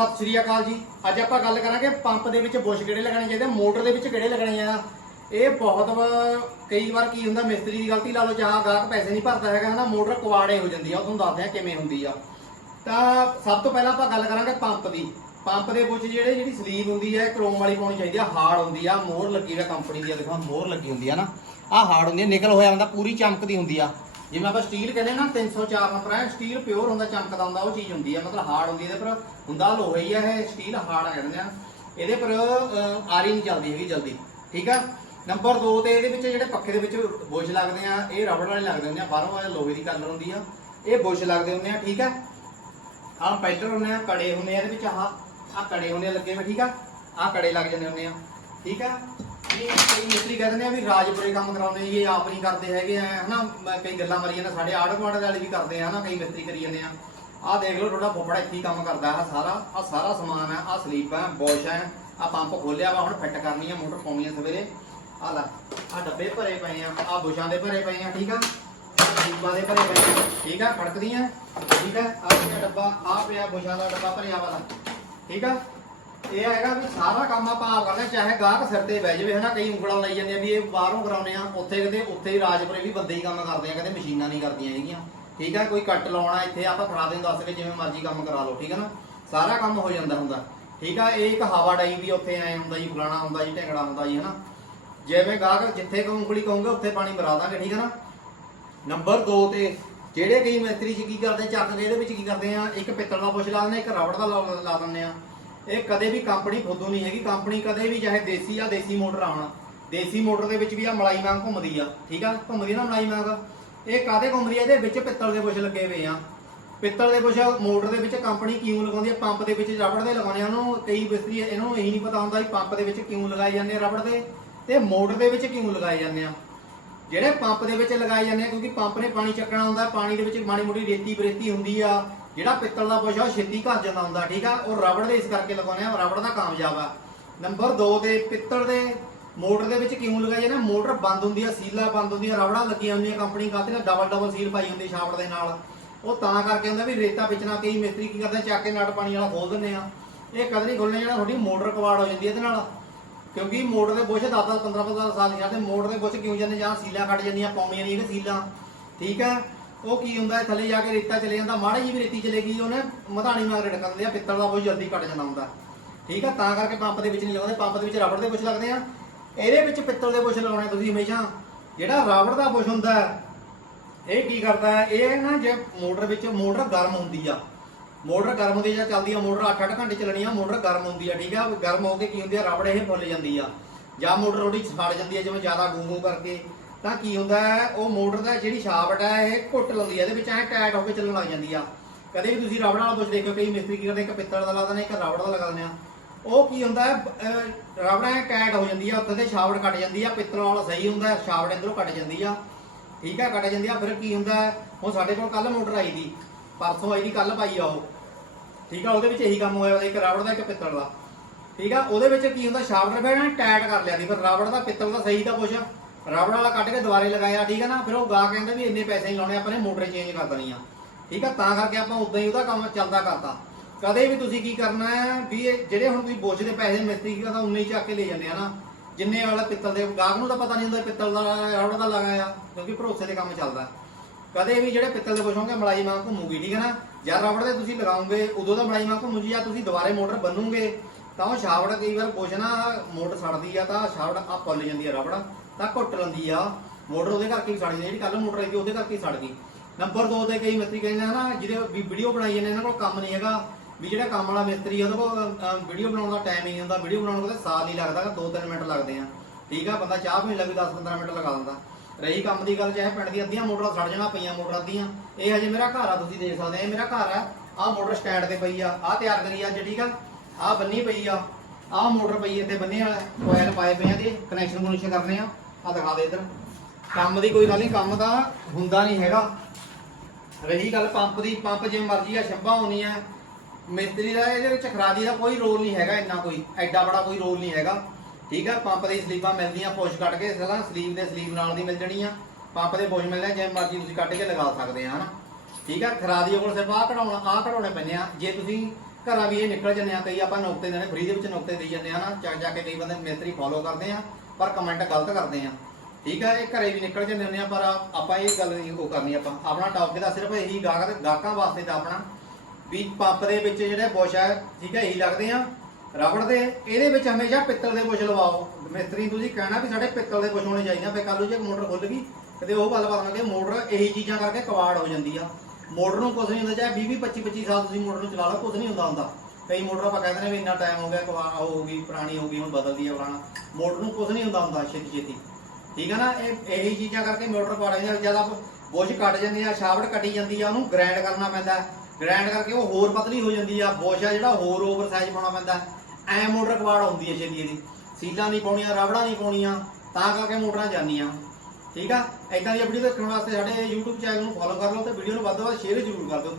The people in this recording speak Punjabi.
ਸਤਿ ਸ਼੍ਰੀ ਅਕਾਲ ਜੀ। ਅੱਜ ਆਪਾਂ ਗੱਲ ਕਰਾਂਗੇ ਪੰਪ ਦੇ ਵਿੱਚ ਬੁਸ਼ ਕਿਹੜੇ ਲਗਾਉਣੇ ਚਾਹੀਦੇ ਮੋਟਰ ਦੇ ਵਿੱਚ ਕਿਹੜੇ ਲਗਾਉਣੇ ਆ। ਇਹ ਬਹੁਤ ਵਾ- ਕਈ ਵਾਰ ਕੀ ਹੁੰਦਾ, ਮਿਸਤਰੀ ਦੀ ਗਲਤੀ ਲਾ ਲਓ ਜਾਂ ਗਾਹਕ ਪੈਸੇ ਨਹੀਂ ਭਰਦਾ ਹੈਗਾ, ਹਨਾ, ਮੋਟਰ ਕੁਆੜੇ ਹੋ ਜਾਂਦੀ ਆ, ਉਹ ਤੁਹਾਨੂੰ ਦੱਸਦੇ ਆ ਕਿਵੇਂ ਹੁੰਦੀ ਆ। ਤਾਂ ਸਭ ਤੋਂ ਪਹਿਲਾਂ ਆਪਾਂ ਗੱਲ ਕਰਾਂਗੇ ਪੰਪ ਦੀ। ਪੰਪ ਦੇ ਵਿੱਚ ਜਿਹੜੇ, ਜਿਹੜੀ ਸਲੀਵ ਹੁੰਦੀ ਹੈ ਕ੍ਰੋਮ ਵਾਲੀ ਪਾਉਣੀ ਚਾਹੀਦੀ ਆ, ਹਾਰਡ ਹੁੰਦੀ ਆ ਮੋਹਰ ਲੱਗੀ ਹੋਈ ਕੰਪਨੀ ਦੀ ਆ ਦੇਖੋ ਮੋਹਰ ਲੱਗੀ ਹੁੰਦੀ ਆ ਨਾ। ਆ ਹਾਰਡ ਹੁੰਦੀ ਆ, ਨਿਕਲ ਹੋਇਆ ਹੁੰਦਾ ਪੂਰੀ ਚਮਕਦੀ ਹੁੰਦੀ ਆ। ਜਿਵੇਂ ਆਪਾਂ ਸਟੀਲ ਕਹਿੰਦੇ ਨਾ 304 ਨੰਬਰ ਹੈ ਸਟੀਲ ਪਿਓਰ ਹੁੰਦਾ, ਚਮਕਦਾ ਹੁੰਦਾ, ਉਹ ਚੀਜ਼ ਹੁੰਦੀ ਆ, ਮਤਲਬ ਹਾਰਡ ਹੁੰਦੀ ਇਹਦੇ ਪਰ ਹੁੰਦਾ ਲੋਹੇ ਹੀ ਆ, ਇਹ ਸਟੀਲ ਹਾਰਡ ਆ ਕਹਿੰਦੇ ਆ। ਇਹਦੇ ਪਰ ਆਰੀ ਨਹੀਂ ਚੱਲਦੀ ਹੈਗੀ ਜਲਦੀ, ਠੀਕ ਆ? ਨੰਬਰ 2 ਤੇ ਇਹਦੇ ਵਿੱਚ ਜਿਹੜੇ ਪੱਖੇ ਦੇ ਵਿੱਚ ਬੁਸ਼ ਲੱਗਦੇ ਆ, ਇਹ ਰਬੜ ਵਾਲੇ ਲੱਗਦੇ ਹੁੰਦੇ ਆ, ਬਾਹਰੋਂ ਵਾਲੇ ਲੋਹੇ ਦੀ ਕਲਰ ਹੁੰਦੀ ਆ, ਇਹ ਬੁਸ਼ ਲੱਗਦੇ ਹੁੰਦੇ ਆ, ਠੀਕ ਆ? ਆਹ ਪੈਲਰ ਹੁੰਦੇ ਆ, ਕੜੇ ਹੁੰਦੇ ਆ, ਇਹਦੇ ਵਿੱਚ ਆਹ ਆਹ ਕੜੇ ਹੁੰਦੇ ਆ ਲੱਗੇ ਹੋਏ, ਠੀਕ ਆ? ਆਹ ਕੜੇ ਲੱਗ ਜਾਂਦੇ ਹੁੰਦੇ ਆ, ਠੀਕ ਆ? ਕਈ ਮਿਸਤਰੀ ਕਹਿੰਦੇ ਨੇ ਵੀ ਰਾਜਪੁਰੇ ਕੰਮ ਕਰਾਉਂਦੇ ਇਹ ਆਪ ਨਹੀਂ ਕਰਦੇ ਹੈਗੇ ਆ, ਹਨਾ, ਮੈਂ ਕਈ ਗੱਲਾਂ ਮਾਰੀ ਜਾਂਦੇ, ਸਾਡੇ ਆੜ ਗੁਆੜ ਵਾਲੇ ਵੀ ਕਰਦੇ ਆ, ਹਨਾ, ਕਈ ਮਿਸਤਰੀ ਕਰੀ ਜਾਂਦੇ ਆ। ਆਹ ਦੇਖ ਲਓ, ਤੁਹਾਡਾ ਫੁੱਫੜਾ ਇੱਥੇ ਹੀ ਕੰਮ ਕਰਦਾ ਆ ਸਾਰਾ, ਆਹ ਸਾਰਾ ਸਮਾਨ ਆ ਸਲੀਪ ਆ ਬੋਸ਼ ਆ ਪੰਪ ਖੋਲਿਆ ਵਾ, ਹੁਣ ਫਿੱਟ ਕਰਨੀ ਆ, ਮੋਟਰ ਪਾਉਣੀ ਆ ਸਵੇਰੇ। ਆਹ ਲੈ, ਆਹ ਡੱਬੇ ਭਰੇ ਪਏ ਆ, ਆਹ ਬੁਸ਼ਾਂ ਦੇ ਭਰੇ ਪਏ ਆ, ਠੀਕ ਆ? ਸਲੀਪਾਂ ਦੇ ਭਰੇ ਪਏ ਆ, ਠੀਕ ਆ, ਫੜਕਦੀਆਂ, ਠੀਕ ਆ? ਆਹ ਡੱਬਾ, ਆਹ ਪਿਆ ਬੁਸ਼ਾਂ ਦਾ ਡੱਬਾ ਭਰਿਆ ਵਾਲਾ, ਠੀਕ ਆ? ਇਹ ਹੈਗਾ ਵੀ ਸਾਰਾ ਕੰਮ ਆਪਾਂ ਆਪ ਕਰਨਾ ਚਾਹੇ ਗਾਹਕ ਸਿਰ ਤੇ ਬਹਿ ਜਾਵੇ ਹਨਾ ਕਈ ਉਂਗਲਾਂ ਲਾਈ ਜਾਂਦੇ ਆ ਵੀ ਇਹ ਬਾਹਰੋਂ ਕਰਾਉਨੇ ਆ ਉੱਥੇ ਕਹਿੰਦੇ ਉੱਥੇ ਹੀ ਰਾਜਪੁਰੇ ਵੀ ਬੰਦੇ ਹੀ ਕੰਮ ਕਰਦੇ ਆ ਕਹਿੰਦੇ ਮਸ਼ੀਨਾਂ ਨਹੀਂ ਕਰਦੀਆਂ ਹੈਗੀਆਂ। ਠੀਕ ਆ ਕੋਈ ਕੱਟ ਲਾਉਣਾ ਇੱਥੇ ਆਪਾਂ ਕਰਾ ਦੇ ਦੱਸ ਕੇ ਜਿਵੇਂ ਮਰਜ਼ੀ ਕੰਮ ਕਰਾ ਲਓ ਠੀਕ ਆ ਨਾ? ਸਾਰਾ ਕੰਮ ਹੋ ਜਾਂਦਾ ਹੁੰਦਾ। ਠੀਕ ਆ ਇਹ ਇੱਕ ਹਵਾ ਡਾਈ ਵੀ ਉੱਥੇ ਐ ਹੁੰਦਾ ਜੀ ਫਲਾਣਾ ਹੁੰਦਾ ਜੀ ਢੰਗੜਾ ਹੁੰਦਾ ਜੀ ਹਨਾ? ਜਿਵੇਂ ਗਾਹਕ ਜਿੱਥੇ ਕਹੂੰ ਉਂਗਲੀ ਕਹੂੰਗੇ ਉੱਥੇ ਪਾਣੀ ਮਰਾ ਦਾਂਗੇ ਠੀਕ ਆ ਨਾ? ਨੰਬਰ 2 ਤੇ ਜਿਹੜੇ ਕਈ ਮਿਸਤਰੀ ਚ ਕੀ ਕਰਦੇ ਚੱਕ ਕੇ ਇਹਦੇ ਵਿੱਚ ਕੀ ਕਰਦੇ ਆ ਇੱਕ ਪਿੱਤਲ ਦਾ ਪੁੱਛ ਲਾ ਦਿੰਦੇ ਆ, ਇੱਕ ਰਬੜ ਦਾ ਲਾ ਲਾ ਦਿੰਦੇ ਆ। ਇਹ ਕਦੇ ਵੀ ਕੰਪਨੀ ਫੁੱਦੂ ਨਹੀਂ ਹੈਗੀ। ਕੰਪਨੀ ਕਦੇ ਵੀ ਚਾਹੇ ਦੇਸੀ ਆ, ਦੇਸੀ ਮੋਟਰ ਆਉਣ। ਦੇਸੀ ਮੋਟਰ ਦੇ ਵਿੱਚ ਵੀ ਆ ਮਲਾਈ ਵਾਂਗ ਘੁੰਮਦੀ ਆ। ਠੀਕ ਆ? ਘੁੰਮਦੀ ਨਾ ਮਲਾਈ ਵਾਂਗ। ਇਹ ਕਾਦੇ ਘੁੰਮਦੀ ਆ? ਇਹਦੇ ਵਿੱਚ ਪਿੱਤਲ ਦੇ ਬੁਸ਼ ਲੱਗੇ ਹੋਏ ਆ। ਪਿੱਤਲ ਦੇ ਕੁਛ ਮੋਟਰ ਦੇ ਵਿੱਚ ਕੰਪਨੀ ਕਿਉਂ ਲਗਾਉਂਦੀ ਆ? ਪੰਪ ਦੇ ਵਿੱਚ ਰਬੜ ਦੇ ਲਗਾਉਂਦੇ ਆ। ਉਹਨੂੰ ਕਈ ਮਿਸਤਰੀ ਇਹਨਾਂ ਨੂੰ ਇਹੀ ਨਹੀਂ ਪਤਾ ਹੁੰਦਾ ਵੀ ਪੰਪ ਦੇ ਵਿੱਚ ਕਿਉਂ ਲਗਾਏ ਜਾਂਦੇ ਆ ਰਬੜ ਦੇ। ਤੇ ਮੋਟਰ ਦੇ ਵਿੱਚ ਕਿਉਂ ਲਗਾਏ ਜਾਂਦੇ ਆ? ਜਿਹੜੇ ਪੰਪ ਦੇ ਵਿੱਚ ਲਗਾਏ ਜਾਂਦੇ ਆ, ਕਿਉਂਕਿ ਪੰਪ ਨੇ ਪਾਣੀ ਚੱਕਣਾ ਹੁੰਦਾ। ਪਾਣੀ ਦੇ ਵਿੱਚ ਮਾੜੀ ਮੋਟੀ ਰੇਤੀ ਬਰੇਤੀ ਹੁੰਦੀ ਆ। ਜਿਹੜਾ ਪਿੱਤਲ ਦਾ ਬੁਸ਼ ਆ, ਉਹ ਛੇਤੀ ਘਰ ਜਾਂਦਾ ਹੁੰਦਾ, ਠੀਕ ਆ? ਉਹ ਰਬੜ ਦੇ ਇਸ ਕਰਕੇ ਲਗਾਉਂਦੇ ਆ, ਰਬੜ ਦਾ ਕਾਮਯਾਬ ਆ। ਨੰਬਰ 2 ਤੇ ਪਿੱਤਲ ਦੇ ਮੋਟਰ ਦੇ ਵਿੱਚ ਕਿਉਂ ਲਗਾਈ ਜਾਂਦੇ ਮੋਟਰ ਬੰਦ ਹੁੰਦੀ ਆ, ਸੀਲਾਂ ਬੰਦ ਹੁੰਦੀਆਂ, ਰਬੜਾਂ ਲੱਗੀਆਂ ਹੁੰਦੀਆਂ, ਕੰਪਨੀ ਕਾਤੇ ਨਾਲ ਡਬਲ ਡਬਲ ਸੀਲ ਪਾਈ ਹੁੰਦੀ ਸ਼ਾਫਟ ਦੇ ਨਾਲ। ਉਹ ਤਾਂ ਕਰਕੇ ਹੁੰਦਾ ਵੀ ਰੇਤਾ ਵਿੱਚ ਕਈ ਮਿਸਤਰੀ ਕੀ ਕਰਦੇ ਚੱਕ ਕੇ ਨਟ ਪਾਣੀ ਵਾਲਾ ਖੋਲ ਦਿੰਦੇ ਆ। ਇਹ ਕਦ ਨਹੀਂ ਖੋਲਣੇ ਜਿਹੜਾ ਤੁਹਾਡੀ ਮੋਟਰ ਕਵਾੜ ਹੋ ਜਾਂਦੀ ਹੈ ਇਹਦੇ ਨਾਲ। ਕਿਉਂਕਿ ਮੋਟਰ ਦੇ ਬੁਸ਼ 10 10 15 15 ਸਾਲ ਦੀਆਂ ਤੇ ਮੋਟਰ ਦੇ ਬੁਸ਼ ਕਿਉਂ ਜਾਂਦੇ ਜਾਂ ਸੀਲਾਂ ਕੱਟ ਜਾਂਦੀਆਂ, ਪਾਉਂਦੀਆਂ ਨਹੀਂ ਇਹ ਸੀਲਾਂ। ਠੀਕ ਹੈ ਉਹ ਕੀ ਹੁੰਦਾ ਹੈ, ਥੱਲੇ ਜਾ ਕੇ ਰੇਤਾ ਚਲੇ ਜਾਂਦਾ ਮਾੜੀ ਜਿਹੀ ਵੀ ਰੇਤੀ ਚਲੇ ਗਈ ਉਹਨੇ ਮਧਾਣੀ ਮਾਰ ਰੜਕ ਦਿੰਦੇ ਆ ਪਿੱਤਲ ਦਾ ਬੁਸ਼ ਜਲਦੀ ਕੱਟ ਜਾਂਦਾ ਹੁੰਦਾ। ਠੀਕ ਆ ਤਾਂ ਕਰਕੇ ਪੰਪ ਦੇ ਵਿੱਚ ਨਹੀਂ ਲਾਉਂਦੇ ਪੰਪ ਦੇ ਵਿੱਚ ਰਬੜ ਦੇ ਬੁਸ਼ ਲੱਗਦੇ ਆ। ਇਹਦੇ ਵਿੱਚ ਪਿੱਤਲ ਦੇ ਬੁਸ਼ ਲਾਉਣੇ ਤੁਸੀਂ ਹਮੇਸ਼ਾ। ਜਿਹੜਾ ਰਬੜ ਦਾ ਬੁਸ਼ ਹੁੰਦਾ ਹੈ, ਇਹ ਕੀ ਕਰਦਾ ਹੈ ਇਹ ਨਾ ਜੇ ਮੋਟਰ ਵਿੱਚ ਮੋਟਰ ਗਰਮ ਹੁੰਦੀ ਆ। ਮੋਟਰ ਗਰਮ ਹੁੰਦੀ ਜਾਂ ਚੱਲਦੀ ਆ ਮੋਟਰ 8-8 ਘੰਟੇ ਚੱਲਣੀ ਆ ਮੋਟਰ ਗਰਮ ਹੁੰਦੀ ਆ ਠੀਕ ਆ। ਗਰਮ ਹੋ ਕੇ ਕੀ ਹੁੰਦੀ ਆ ਰਬੜ ਇਹ ਫੁੱਲ ਜਾਂਦੀ ਆ। ਜਾਂ ਮੋਟਰ ਉਹਦੀ ਸੜ ਜਾਂਦੀ ਆ ਜਿਵੇਂ ਜ਼ਿਆਦਾ ਗੂੰਗੂ ਕਰਕੇ। ਤਾਂ ਕੀ ਹੁੰਦਾ ਹੈ ਉਹ ਮੋਟਰ ਦਾ ਜਿਹੜੀ ਸ਼ਾਫਟ ਹੈ ਇਹ ਘੁੱਟ ਲੰਦੀ ਹੈ ਇਹਦੇ ਵਿੱਚ ਐ ਟਾਈਟ ਹੋ ਕੇ ਚੱਲਣ ਲੱਗ ਜਾਂਦੀ ਆ। ਕਦੇ ਵੀ ਤੁਸੀਂ ਰਬੜ ਨਾਲ ਕੁਝ ਦੇਖਿਓ ਕਈ ਮਿਸਤਰੀ ਕੀ ਕਰਦੇ ਇੱਕ ਪਿੱਤਲ ਦਾ ਲਾ ਦਿੰਦੇ ਇੱਕ ਰਬੜ ਦਾ ਲਗਾ ਦਿੰਦੇ ਆ। ਉਹ ਕੀ ਹੁੰਦਾ ਹੈ ਅਹ ਰਬੜ ਐ ਟਾਈਟ ਹੋ ਜਾਂਦੀ ਆ ਉੱਥੇ ਤੇ ਸ਼ਾਫਟ ਕੱਟ ਜਾਂਦੀ ਆ ਪਿੱਤਲ ਵਾਲਾ ਸਹੀ ਹੁੰਦਾ ਹੈ, ਸ਼ਾਫਟ ਇਧਰੋਂ ਕੱਟ ਜਾਂਦੀ ਆ। ਠੀਕ ਆ ਕੱਟ ਜਾਂਦੀ ਆ ਫਿਰ ਕੀ ਹੁੰਦਾ ਹੈ, ਹੁਣ ਸਾਡੇ ਕੋਲ ਕੱਲ ਮੋਟਰ ਆਈ ਦੀ ਪਰਸੋਂ ਆਈ ਦੀ ਕੱਲ ਪਾਈ ਆ ਉਹ। ਠੀਕ ਆ ਉਹਦੇ ਵਿੱਚ ਇਹੀ ਕੰਮ ਹੋਇਆ ਇੱਕ ਰਬੜ ਦਾ ਇੱਕ ਪਿੱਤਲ ਦਾ। ਠੀਕ ਆ ਉਹਦੇ ਵਿੱਚ ਕੀ ਹੁੰਦਾ ਸ਼ਾਫਟ ਫਿਰ ਨਾ ਟਾਈਟ ਕਰ ਲਿਆ ਦੀ ਫਿਰ ਰਬੜ ਦਾ ਪਿੱਤਲ ਦਾ ਸਹੀ ਤਾਂ ਕੁਛ ਰਬੜ ਵਾਲਾ ਕੱਢ ਕੇ ਦੁਬਾਰੇ ਲਗਾਇਆ, ਠੀਕ ਆ ਨਾ? ਫਿਰ ਉਹ ਗਾ ਕਹਿੰਦਾ ਵੀ ਇੰਨੇ ਪੈਸੇ ਹੀ ਲਾਉਣੇ, ਆਪਾਂ ਨੇ ਮੋਟਰ ਚੇਂਜ ਕਰ ਦੇਣੀ ਆ। ਠੀਕ ਆ ਤਾਂ ਕਰਕੇ ਆਪਾਂ ਉਦਾਂ ਹੀ ਉਹਦਾ ਕੰਮ ਚੱਲਦਾ ਕਰਤਾ। ਕਦੇ ਵੀ ਤੁਸੀਂ ਕੀ ਕਰਨਾ ਹੈ ਵੀ ਇਹ ਜਿਹੜੇ ਹੁਣ ਤੁਸੀਂ ਬੁੱਝ ਦੇ ਪੈਸੇ ਮਿਸਤਰੀ ਕੀ ਕਰਦਾ ਉਨੇ ਹੀ ਚੱਕ ਕੇ ਲੈ ਜਾਂਦੇ ਆ ਨਾ। ਜਿੰਨੇ ਵਾਲਾ ਪਿੱਤਲ ਦੇ, ਗਾਹਕ ਨੂੰ ਤਾਂ ਪਤਾ ਨਹੀਂ ਹੁੰਦਾ ਪਿੱਤਲ ਦਾ ਰਬੜ ਦਾ ਲਗਾਇਆ ਕਿਉਂਕਿ ਭਰੋਸੇ ਦੇ ਕੰਮ ਚੱਲਦਾ। ਕਦੇ ਵੀ ਜਿਹੜੇ ਪਿੱਤਲ ਦੇ ਪੁੱਛੋਗੇ ਮਲਾਈ ਮਾਂ ਘੁੰਮੂਗੀ, ਠੀਕ ਹੈ ਨਾ? ਜਾਂ ਰਬੜ ਦੇ ਤੁਸੀਂ ਲਗਾਓਗੇ, ਉਦੋਂ ਦਾ ਮਲਾਈ ਮਾਂ ਘੁੰਮੂਗੀ, ਜਾਂ ਤੁਸੀਂ ਦੁਬਾਰੇ ਮੋਟਰ ਬੰਨੂਗੇ। ਤਾਂ ਉਹ ਸ਼ਾਵੜ ਕਈ ਵਾਰ ਕੁਛ ਨਾ ਮੋਟਰ ਸੜਦੀ ਆ ਤਾਂ ਸ਼ਾਵੜ ਆ ਫੁੱਲ ਜਾਂਦੀ ਆ ਰਬੜ, ਤਾਂ ਘੁੱਟ ਲੈਂਦੀ ਆ। ਮੋਟਰ ਉਹਦੇ ਕਰਕੇ ਵੀ ਸੜ ਜਾਂਦੀ ਜਿਹੜੀ ਕੱਲ ਮੋਟਰ ਆਈ ਉਹਦੇ ਕਰਕੇ ਹੀ ਸੜ ਗਈ ਨੰਬਰ 2 ਤੇ ਕਈ ਮਿਸਤਰੀ ਕਹਿੰਦੇ ਆ ਨਾ, ਜਿਹਦੇ ਵੀ ਵੀਡੀਓ ਬਣਾਈ ਜਾਂਦੇ ਇਹਨਾਂ ਕੋਲ ਕੰਮ ਨਹੀਂ ਹੈਗਾ। ਵੀ ਜਿਹੜਾ ਕੰਮ ਵਾਲਾ ਮਿਸਤਰੀ ਆ, ਉਹਦੇ ਕੋਲ ਵੀਡੀਓ ਬਣਾਉਣ ਦਾ ਟਾਈਮ ਹੀ ਨਹੀਂ ਹੁੰਦਾ। ਵੀਡੀਓ ਬਣਾਉਣ ਕੋਲ ਸਾਲ ਨਹੀਂ ਲੱਗਦਾ 2-3 ਮਿੰਟ ਲੱਗਦੇ ਆ। ਠੀਕ ਆ, ਬੰਦਾ ਚਾਹ ਪੀਣ ਲੱਗੇ 10-15 ਮਿੰਟ ਲਗਾ ਦਿੰਦਾ। ਰਹੀ ਕੰਮ ਦੀ ਗੱਲ, ਚਾਹੇ ਪਿੰਡ ਦੀ ਅੱਧੀਆਂ ਮੋਟਰਾਂ ਸੜ ਜਾਣਾ, ਪਈਆਂ ਮੋਟਰਾਂ ਅੱਧੀਆਂ। ਇਹ ਹਜੇ ਮੇਰਾ ਘਰ ਆ, ਤੁਸੀਂ ਦੇਖ ਸਕਦੇ ਆ, ਇਹ ਮੇਰਾ ਘਰ ਆ। ਆਹ ਮੋਟਰ ਸਟੈਂਡ ਤੇ ਪਈ ਆ, ਆਹ ਤਿਆਰ ਕਰੀ ਅੱਜ, ਠੀਕ ਆ। ਆਹ ਬੰਨੀ ਪਈ ਆ ਆਹ ਮੋਟਰ ਪਈ ਇੱਥੇ ਬੰਨੇ ਵਾਲਾ ਕੋਇਲ ਪਾਏ ਪਏ ਆ ਤੇ ਕਨੈਕਸ਼ਨ ਕਨੈਕਸ਼ਨ ਕਰਨੇ ਆ ਆ ਦਿਖਾ ਦੇ ਇੱਧਰ। ਕੰਮ ਦੀ ਕੋਈ ਗੱਲ ਨਹੀਂ ਕੰਮ ਤਾਂ ਹੁੰਦਾ ਨਹੀਂ ਹੈਗਾ। ਰਹੀ ਗੱਲ ਪੰਪ ਦੀ ਪੰਪ ਜਿਵੇਂ ਮਰਜ਼ੀ ਆ ਛੱਬਾਂ ਹੋਣੀ ਆ। ਮਿਸਤਰੀ ਦਾ ਇਹਦੇ ਵਿੱਚ ਖਰਾਦੀ ਦਾ ਕੋਈ ਰੋਲ ਨਹੀਂ ਹੈਗਾ ਇੰਨਾ ਕੋਈ ਐਡਾ ਬੜਾ ਕੋਈ ਰੋਲ ਨਹੀਂ ਹੈਗਾ। ਠੀਕ ਆ ਪੰਪ ਦੀ ਸਲੀਪਾਂ ਮਿਲਦੀਆਂ ਪੁਸ਼ ਕੱਢ ਕੇ ਸਲਾ ਸਲੀਵ ਦੇ ਸਲੀਵ ਨਾਲ ਦੀ ਮਿਲ ਜਾਣੀ ਆ। ਪੰਪ ਦੇ ਪੁਸ਼ ਮਿਲਦੇ ਆ, ਜਿਵੇਂ ਮਰਜ਼ੀ ਤੁਸੀਂ ਕੱਢ ਕੇ ਲਗਾ ਸਕਦੇ ਆ ਹਨਾ। ਠੀਕ ਆ ਖਰਾਦੀ ਕੋਲ ਸਿਰਫ ਆਹ ਕਢਾਉਣਾ ਆਹ ਕਢਾਉਣੇ ਪੈਂਦੇ ਆ। ਜੇ ਤੁਸੀਂ ਘਰਾਂ ਵੀ ਇਹ ਨਿਕਲ ਜਾਂਦੇ ਆ, ਕਈ ਆਪਾਂ ਨੁਕਤੇ ਨੇ ਫ੍ਰੀ ਦੇ ਵਿੱਚ ਨੁਕਤੇ ਦੇਈ ਜਾਂਦੇ ਆ ਨਾ ਚੱਕ ਜਾ ਕੇ ਕਈ ਬੰਦੇ ਮਿਸਤਰੀ ਫੋਲੋ ਕਰਦੇ ਆ, ਪਰ ਕਮੈਂਟ ਗਲਤ ਕਰਦੇ ਆ। ਠੀਕ ਆ, ਇਹ ਘਰੇ ਵੀ ਨਿਕਲ ਜਾਂਦੇ ਹੁੰਦੇ ਆ, ਪਰ ਆਪਾਂ ਇਹ ਗੱਲ ਨਹੀਂ ਉਹ ਕਰਨੀ ਆਪਾਂ। ਆਪਣਾ ਟੌਪਿਕ ਦਾ ਸਿਰਫ ਇਹੀ ਗਾਹਕ ਗਾਹਕਾਂ ਵਾਸਤੇ ਤਾਂ ਆਪਣਾ, ਵੀ ਪੰਪ ਦੇ ਵਿੱਚ ਜਿਹੜੇ ਬੁਸ਼ ਆ, ਠੀਕ ਹੈ ਇਹੀ ਲੱਗਦੇ ਆ, ਰਬੜ ਦੇ, ਇਹਦੇ ਵਿੱਚ ਹਮੇਸ਼ਾ ਪਿੱਤਲ ਦੇ ਬੁਸ਼ ਲਵਾਓ। ਮਿਸਤਰੀ ਨੂੰ ਤੁਸੀਂ ਕਹਿਣਾ ਵੀ ਸਾਡੇ ਪਿੱਤਲ ਦੇ ਬੁਸ਼ ਹੋਣੇ ਚਾਹੀਦੇ ਆ ਫੇ ਕੱਲ ਨੂੰ ਜੇ ਮੋਟਰ ਖੁੱਲ ਗਈ ਕਦੇ ਉਹ ਗੱਲ ਬਾਤ ਨਾ ਕਿ ਮੋਟਰ ਇਹੀ ਚੀਜ਼ਾਂ ਕਰਕੇ ਕਵਾੜ ਹੋ ਜਾਂਦੀ ਆ। ਮੋਟਰ ਨੂੰ ਕੁਝ ਨਹੀਂ ਹੁੰਦਾ, ਚਾਹੇ 20 20 25 25 ਸਾਲ ਤੁਸੀਂ ਮੋਟਰ ਨੂੰ ਚਲਾ ਲਓ ਕੁਝ ਨਹੀਂ ਹੁੰਦਾ ਹੁੰਦਾ। ਕਈ ਮੋਟਰ ਆਪਾਂ ਕਹਿੰਦੇ ਨੇ ਵੀ ਇੰਨਾ ਟਾਈਮ ਹੋ ਗਿਆ ਕਵਾ ਉਹ ਹੋ ਗਈ, ਪੁਰਾਣੀ ਹੋ ਗਈ, ਹੁਣ ਬਦਲਦੀ ਆ ਪੁਰਾਣਾ। ਮੋਟਰ ਨੂੰ ਕੁਝ ਨਹੀਂ ਹੁੰਦਾ ਹੁੰਦਾ ਛੇਤੀ ਛੇਤੀ। ਠੀਕ ਹੈ ਨਾ? ਇਹ, ਇਹੀ ਚੀਜ਼ਾਂ ਕਰਕੇ ਮੋਟਰ ਪਾੜ ਜਾਂਦੀ ਆ, ਜਦ ਬੁਸ਼ ਕੱਟ ਜਾਂਦੀ ਆ ਸ਼ਾਫਟ ਕੱਟੀ ਜਾਂਦੀ ਆ, ਉਹਨੂੰ ਗ੍ਰਾਈਂਡ ਕਰਨਾ ਪੈਂਦਾ ਗ੍ਰਾਈਂਡ ਕਰਕੇ ਉਹ ਹੋਰ ਪਤਲੀ ਹੋ ਜਾਂਦੀ ਆ ਬੋਸ਼ ਆ ਜਿਹੜਾ ਹੋਰ ਓਵਰ ਸਾਈਜ਼ ਪਾਉਣਾ ਪੈਂਦਾ ਐ ਮੋਟਰ ਕਵਾੜ ਹੁੰਦੀ ਹੈ ਛੇਤੀ ਇਹਦੀ ਸੀਲਾਂ ਨਹੀਂ ਪਾਉਣੀਆਂ, ਰਬੜਾਂ ਨਹੀਂ ਪਾਉਣੀਆਂ, ਤਾਂ ਕਰਕੇ ਮੋਟਰਾਂ ਜਾਂਦੀਆਂ। ਠੀਕ ਆ? ਇਦਾਂ ਦੀ ਵੀਡੀਓ ਦੇਖਣ ਵਾਸਤੇ ਸਾਡੇ YouTube ਚੈਨਲ ਨੂੰ ਫੋਲੋ ਕਰ ਲਓ ਤੇ ਵੀਡੀਓ ਨੂੰ ਵੱਧ ਤੋਂ ਵੱਧ ਸ਼ੇਅਰ ਜ਼ਰੂਰ ਕਰ ਦਿਓ।